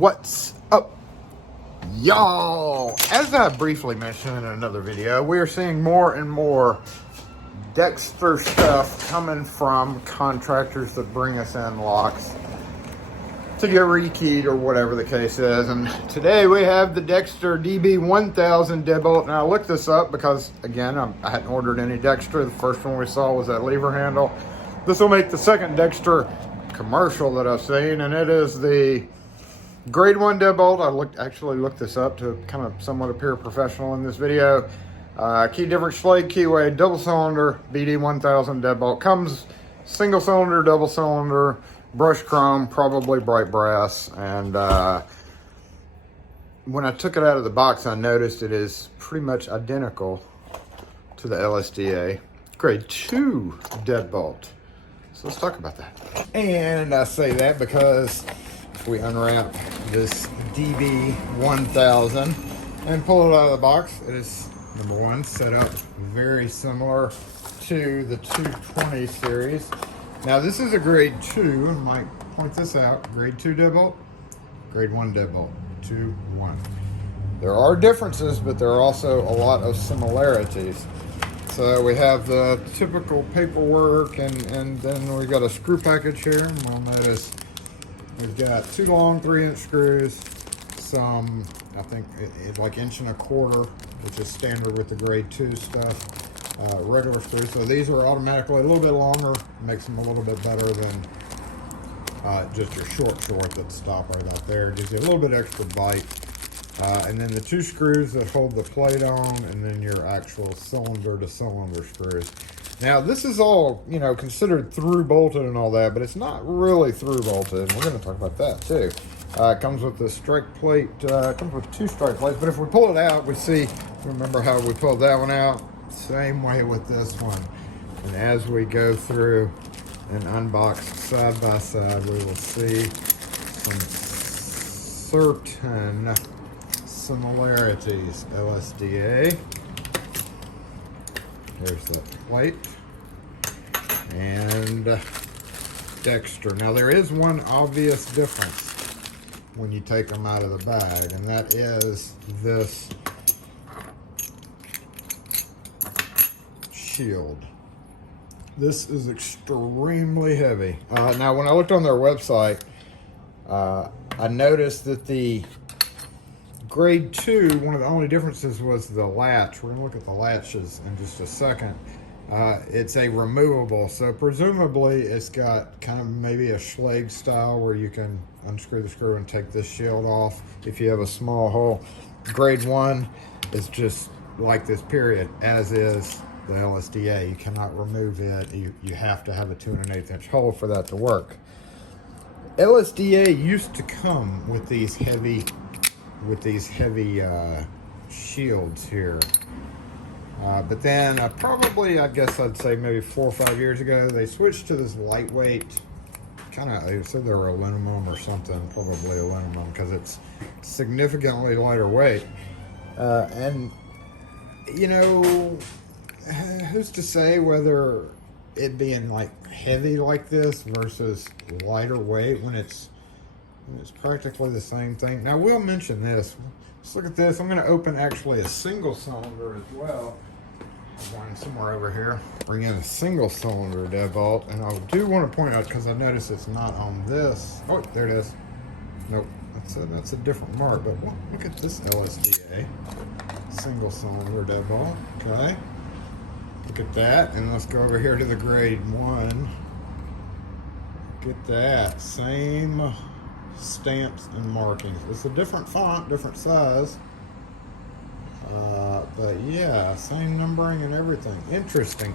What's up, y'all? As I briefly mentioned in another video, we are seeing more and more Dexter stuff coming from contractors that bring us in locks to get rekeyed or whatever the case is. And today we have the Dexter DB1000 deadbolt. Now I looked this up because, again, I hadn't ordered any Dexter. The first one we saw was that lever handle. This will make the second Dexter commercial that I've seen, and it is the Grade 1 deadbolt. I actually looked this up to kind of somewhat appear professional in this video. Key difference Schlage keyway, double cylinder, BD1000 deadbolt. Comes single cylinder, double cylinder, brushed chrome, probably bright brass. And when I took it out of the box, I noticed it is pretty much identical to the LSDA Grade 2 deadbolt. So let's talk about that. And I say that because if we unwrap this DB1000 and pull it out of the box, it is, number one, set up very similar to the 220 series. Now this is a Grade 2, and I might point this out, Grade 2 deadbolt, Grade 1 deadbolt, 2, 1. There are differences, but there are also a lot of similarities. So we have the typical paperwork, and then we got a screw package here. You'll notice we've got 2 long 3-inch screws, some, I think, like 1.25 inch, which is standard with the Grade 2 stuff, regular screws. So these are automatically a little bit longer, makes them a little bit better than just your short that stop right out there. Gives you a little bit extra bite. And then the 2 screws that hold the plate on, and then your actual cylinder to cylinder screws. Now this is all, you know, considered through bolted and all that, but it's not really through bolted. We're going to talk about that too. It comes with the strike plate, comes with 2 strike plates, but if we pull it out, we see, remember how we pulled that one out? Same way with this one. And as we go through and unbox side by side, we will see some certain similarities. LSDA, there's the plate, and Dexter. Now there is one obvious difference when you take them out of the bag, and that is this shield. This is extremely heavy. Now when I looked on their website, I noticed that the Grade 2, one of the only differences was the latch. We're going to look at the latches in just a second. It's a removable, so presumably it's got kind of maybe a Schlage style where you can unscrew the screw and take this shield off if you have a small hole. Grade 1 is just like this, period, as is the LSDA. You cannot remove it. You have to have a 2 1/8 inch hole for that to work. LSDA used to come with these heavy shields here, but then probably, I guess I'd say maybe 4 or 5 years ago, they switched to this lightweight kind of, they said they were aluminum or something, probably aluminum, because it's significantly lighter weight. And you know, who's to say whether it being like heavy like this versus lighter weight when it's practically the same thing. Now we'll mention this. Let's look at this. I'm going to open actually a single cylinder as well. One somewhere over here. Bring in a single cylinder deadbolt, and I do want to point out, because I noticed it's not on this. Oh, there it is. Nope, that's a different mark. But look at this LSDA single cylinder deadbolt. Okay, look at that, and let's go over here to the Grade 1. Look at that, same stamps and markings. It's a different font, different size, but yeah, same numbering and everything. Interesting.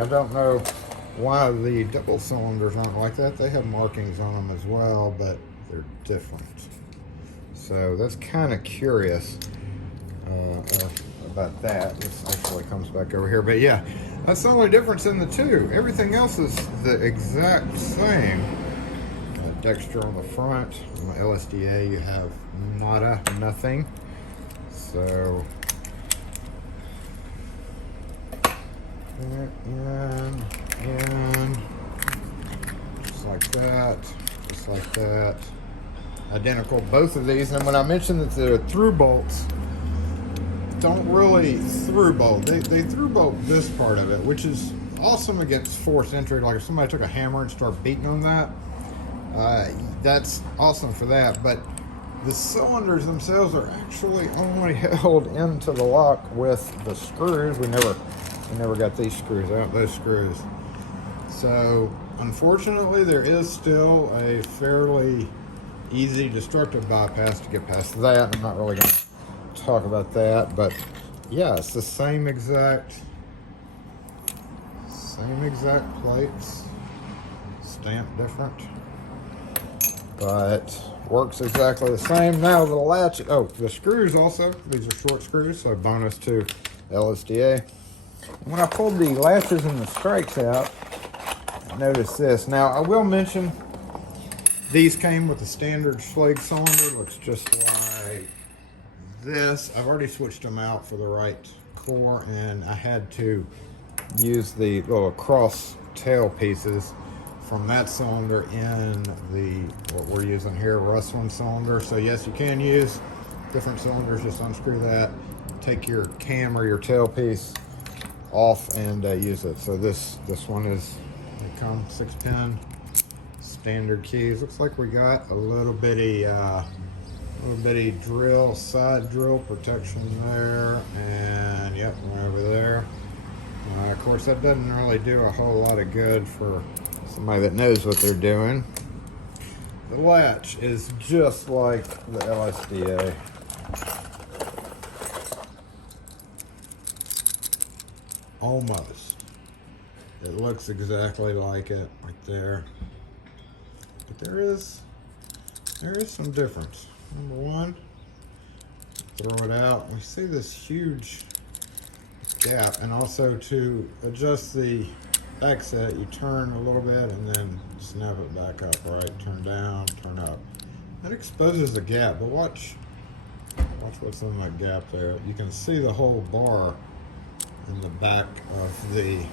I don't know why the double cylinders aren't like that. They have markings on them as well, but they're different. So that's kind of curious about that. This actually comes back over here, but yeah, that's the only difference in the two. Everything else is the exact same. Dexter on the front. On the LSDA, you have nada, nothing. So, in, just like that, identical, both of these. And when I mentioned that the through bolts don't really through bolt, they through bolt this part of it, which is awesome against forced entry. Like if somebody took a hammer and started beating on that, that's awesome for that. But the cylinders themselves are actually only held into the lock with the screws. We never got these screws out, those screws. So unfortunately, there is still a fairly easy destructive bypass to get past that. I'm not really going to talk about that, but yeah, it's the same exact plates, stamped different, but works exactly the same. Now the latch, the screws also, these are short screws, so bonus to LSDA. When I pulled the latches and the strikes out, notice this. Now I will mention these came with a standard Schlage cylinder, looks just like this. I've already switched them out for the right core, and I had to use the little cross tail pieces from that cylinder in what we're using here, rustling cylinder. So yes, you can use different cylinders. Just unscrew that, take your cam or your tail piece off, and use it. So this one is, they come 6-pin standard keys. Looks like we got a little bitty drill, side drill protection there, and yep, right over there. Of course, that doesn't really do a whole lot of good for somebody that knows what they're doing. The latch is just like the LSDA. Almost. It looks exactly like it right there. But there is some difference. Number one, throw it out. We see this huge gap, and also to adjust the back set, you turn a little bit and then snap it back up, right? Turn down, turn up. That exposes the gap, but watch what's in that gap there. You can see the whole bar in the back of the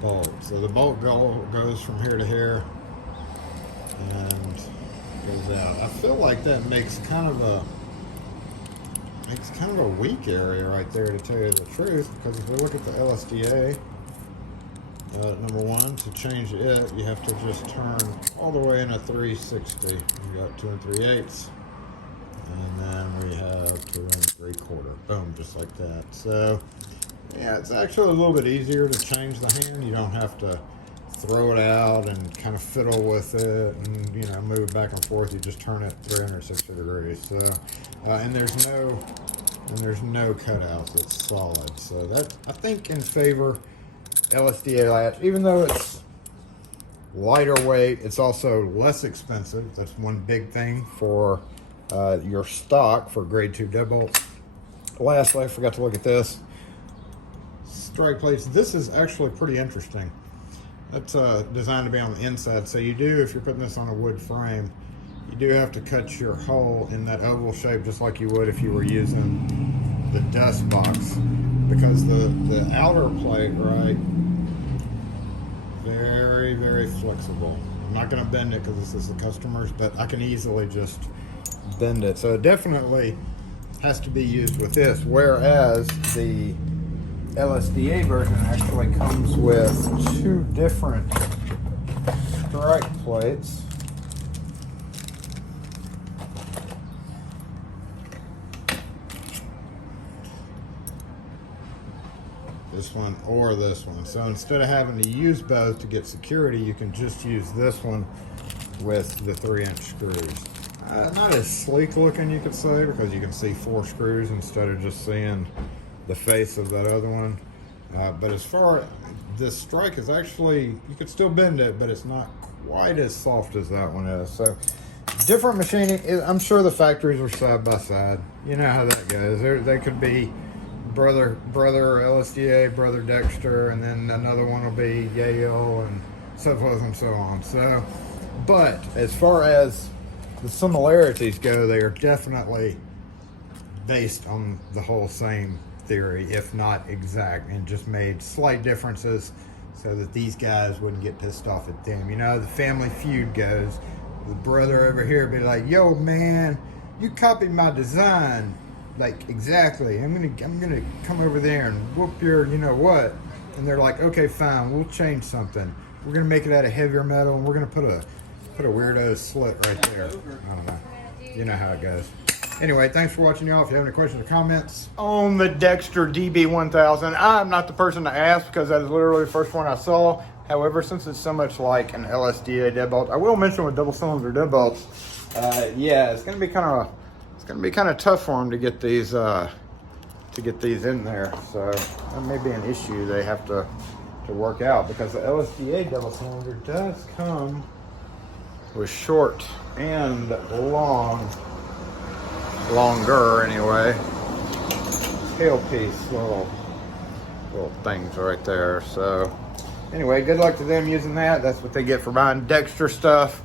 bolt. So the bolt goes from here to here and goes out. I feel like that makes kind of a weak area right there, to tell you the truth, because if we look at the LSDA, number one, to change it, you have to just turn all the way in a 360. We got 2 3/8, and then we have 2 3/4. Boom, just like that. So yeah, it's actually a little bit easier to change the hand. You don't have to throw it out and kind of fiddle with it and move back and forth. You just turn it 360 degrees. So and there's no cutouts. It's solid. So that, I think, in favor LSDA latch. Even though it's lighter weight, it's also less expensive. That's one big thing for your stock for grade 2 deadbolts. Lastly, I forgot to look at this. Strike plates. This is actually pretty interesting. That's designed to be on the inside. So you do, if you're putting this on a wood frame, you do have to cut your hole in that oval shape just like you would if you were using the dust box, because the outer plate, right, very, very flexible. I'm not going to bend it because this is the customer's, but I can easily just bend it. So it definitely has to be used with this, whereas the LSDA version actually comes with 2 different strike plates. This one or this one. So instead of having to use both to get security, you can just use this one with the 3-inch screws. Not as sleek looking, you could say, because you can see 4 screws instead of just seeing the face of that other one. But as far as this strike is actually, you could still bend it, but it's not quite as soft as that one is. So different machining. I'm sure the factories are side by side. You know how that goes. They could be brother LSDA, brother Dexter, and then another one will be Yale, and so forth and so on. So, but as far as the similarities go, they are definitely based on the whole same theory, if not exact, and just made slight differences so that these guys wouldn't get pissed off at them. The Family Feud goes, the brother over here be like, yo man, you copied my design like exactly. I'm gonna come over there and whoop your you know what. And they're like, okay, fine, we'll change something. We're gonna make it out of heavier metal, and we're gonna put a weirdo slit right there. I don't know. You know how it goes. Anyway, thanks for watching, y'all. If you have any questions or comments on the Dexter DB1000, I'm not the person to ask because that is literally the first one I saw. However, since it's so much like an LSDA deadbolt, I will mention with double cylinder deadbolts, yeah, it's gonna be kind of tough for them to get these in there. So that may be an issue they have to work out, because the LSDA double cylinder does come with short and longer anyway, tailpiece little things right there. So anyway, good luck to them using that. That's what they get for buying Dexter stuff.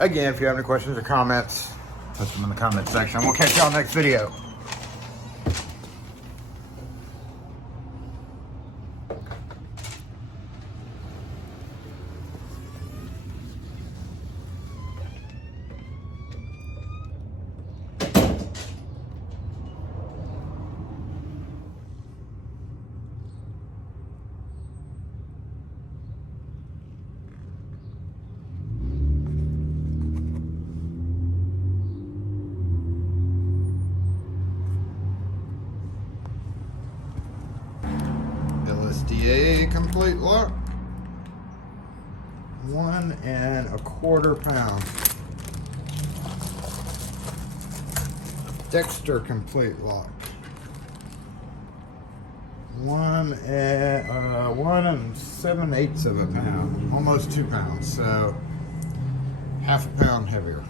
Again, if you have any questions or comments, put them in the comment section. We'll catch y'all next video. LSDA complete lock, 1 1/4 pound. Dexter complete lock, 1 7/8 of a pound, almost 2 pounds, so half a pound heavier.